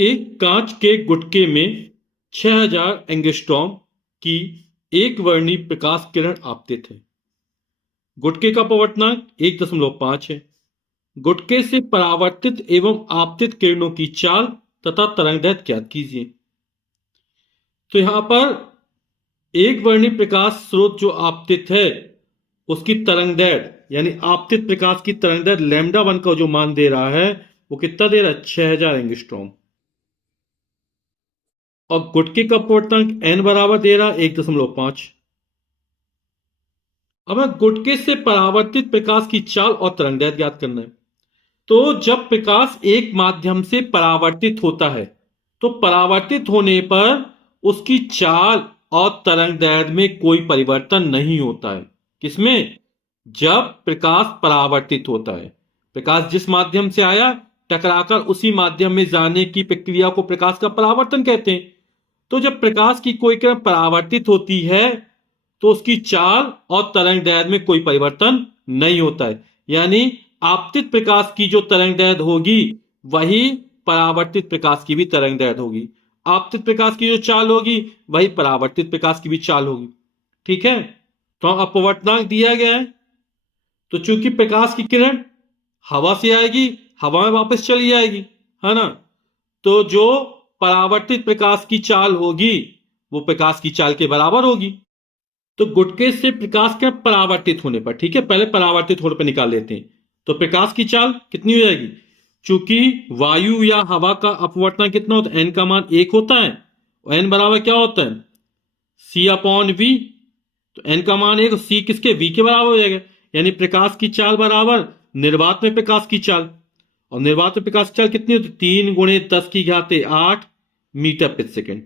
एक कांच के गुटके में 6000 एंगस्ट्रॉम की एक वर्णी प्रकाश किरण आपतित है। गुटके का अपवर्तनांक 1.5 है। गुटके से परावर्तित एवं आपतित किरणों की चाल तथा तरंगदैर्घ्य ज्ञात कीजिए। तो यहां पर एक वर्णी प्रकाश स्रोत जो आपतित है उसकी तरंगदैर्घ्य यानी आपतित प्रकाश की तरंगदैर्घ्य लैम्डा 1 का जो मान दे रहा है वो कितना दे रहा है, 6000 एंगस्ट्रॉम। और गुटके का अपवर्तनांक n बराबर दे रहा 1.5। अब हमें गुटके से परावर्तित प्रकाश की चाल और तरंगदैर्घ्य ज्ञात करना है। तो जब प्रकाश एक माध्यम से परावर्तित होता है तो परावर्तित होने पर उसकी चाल और तरंगदैर्घ्य में कोई परिवर्तन नहीं होता है। किसमें? जब प्रकाश परावर्तित होता है, प्रकाश जिस माध्यम से आया टकराकर उसी माध्यम में जाने की प्रक्रिया को प्रकाश का परावर्तन कहते हैं। तो जब प्रकाश की कोई किरण परावर्तित होती है तो उसकी चाल और तरंगदैर्घ्य में कोई परिवर्तन नहीं होता है। यानी आपतित प्रकाश की जो तरंगदैर्घ्य होगी वही परावर्तित प्रकाश की भी तरंगदैर्घ्य होगी। आपतित प्रकाश की जो चाल होगी वही परावर्तित प्रकाश की भी चाल होगी। ठीक है, तो अपवर्तनांक दिया गया है। तो चूंकि प्रकाश की किरण हवा से आएगी, हवा में वापस चली जाएगी, है ना, तो जो परावर्तित प्रकाश की चाल होगी वो प्रकाश की चाल के बराबर होगी। तो गुटके से प्रकाश के परावर्तित होने पर, ठीक है, पहले परावर्तित होने पर निकाल लेते हैं। तो प्रकाश की चाल कितनी हो जाएगी? चूंकि वायु या हवा का अपवर्तन कितना होता है, n का मान 1 होता है और n बराबर क्या होता है, c/v। तो n का मान 1, c किसके, v के बराबर हो जाएगा। यानी प्रकाश की चाल बराबर निर्वात में प्रकाश की चाल, और निर्वात में प्रकाश की चाल कितनी होती है, 3 × 10⁸ मीटर प्रति सेकेंड।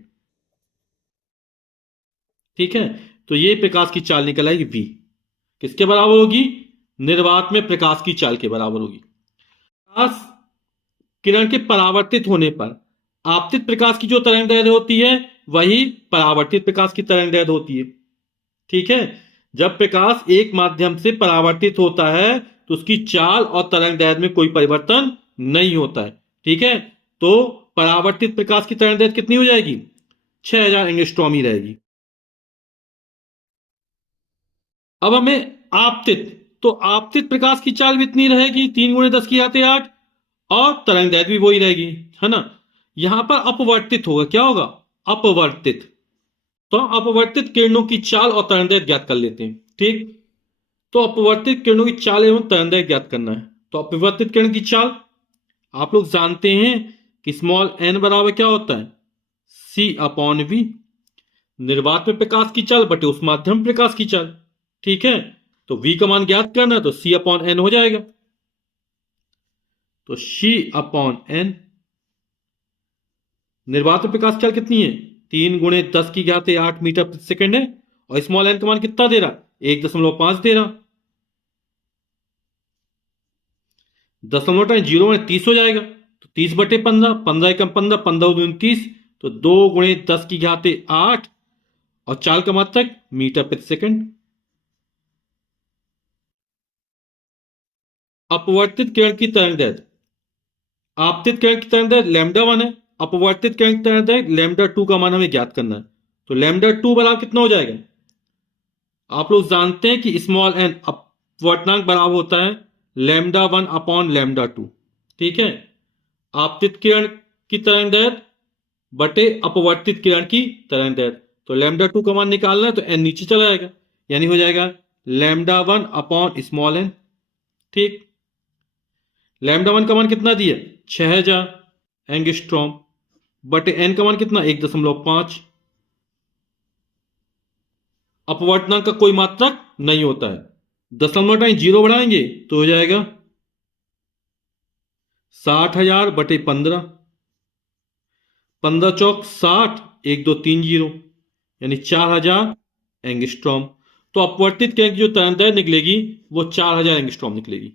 ठीक है, तो ये प्रकाश की चाल निकल आएगी v, किसके बराबर होगी, निर्वात में प्रकाश की चाल के बराबर होगी। प्रकाश किरण के परावर्तित होने पर आपतित प्रकाश की जो तरंगदैर्घ्य होती है वही परावर्तित प्रकाश की तरंगदैर्घ्य होती है। ठीक है, जब प्रकाश एक माध्यम से परावर्तित होता है तो उसकी चाल और तरंगदैर्घ्य में कोई परिवर्तन नहीं होता है। ठीक है, तो परावर्तित प्रकाश की तरंगदैर्घ्य कितनी हो जाएगी, 6000 एंगस्ट्रॉम ही रहेगी। अब हमें आपतित, तो आपतित प्रकाश की चाल भी इतनी रहेगी, 3 × 10⁸, और तरंगदैर्घ्य भी वही रहेगी, है ना। यहां पर अपवर्तित होगा, क्या होगा, अपवर्तित। तो अपवर्तित किरणों की चाल और तरंगदैर्घ्य ज्ञात कर लेते हैं। ठीक, तो अपवर्तित किरणों की चाल एवं तरंगदैर्घ्य ज्ञात करना है। तो अपवर्तित किरण की चाल आप लोग जानते हैं कि स्मॉल n बराबर क्या होता है, c/v। निर्वात में प्रकाश की चाल बटे उस माध्यम प्रकाश की चाल। ठीक है, तो v का मान ज्ञात करना है तो c/n हो जाएगा। तो c/n, निर्वात में प्रकाश चाल कितनी है, 3 × 10⁸ मीटर प्रति सेकेंड है, और स्मॉल n का मान कितना दे रहा, 1.5 दे रहा। 0.0 में 30 हो जाएगा, तो 30/15, 15 × 15, 15 × 30, तो 2 × 10⁸, और चाल का मात्रक मीटर प्रति सेकेंड। अपवर्तित किरण की तरंगदैर्घ्य, आपतित किरण की तरंगदैर्घ्य λ1 है, अपवर्तित किरण की तरंगदैर्घ्य λ2 का मान हमें ज्ञात करना है। तो λ2 बराबर कितना हो जाएगा, आप लोग जानते हैं कि स्मॉल n अपवर्तनांक बराबर होता है λ1/λ2। ठीक है, आपतित किरण की तरंगदैर्घ्य बटे अपवर्तित किरण की तरंगदैर्घ्य। तो λ2 का मान निकालना है तो n नीचे चला जाएगा, यानी हो जाएगा λ1/n। ठीक, λ1 का मान कितना दिया, 6000 एंगस्ट्रॉम, बटे n का मान कितना, 1.5। अपवर्तनांक का कोई मात्रक नहीं होता है, 0.0 बढ़ाएंगे तो हो जाएगा 60,000 बटे 15, 15 चौक 60, 1 2 3 0, यानी 4000 एंगस्ट्रॉम। तो अपवर्तित किरण की जो तरंगदैर्घ्य निकलेगी वो 4000 एंगस्ट्रॉम निकलेगी।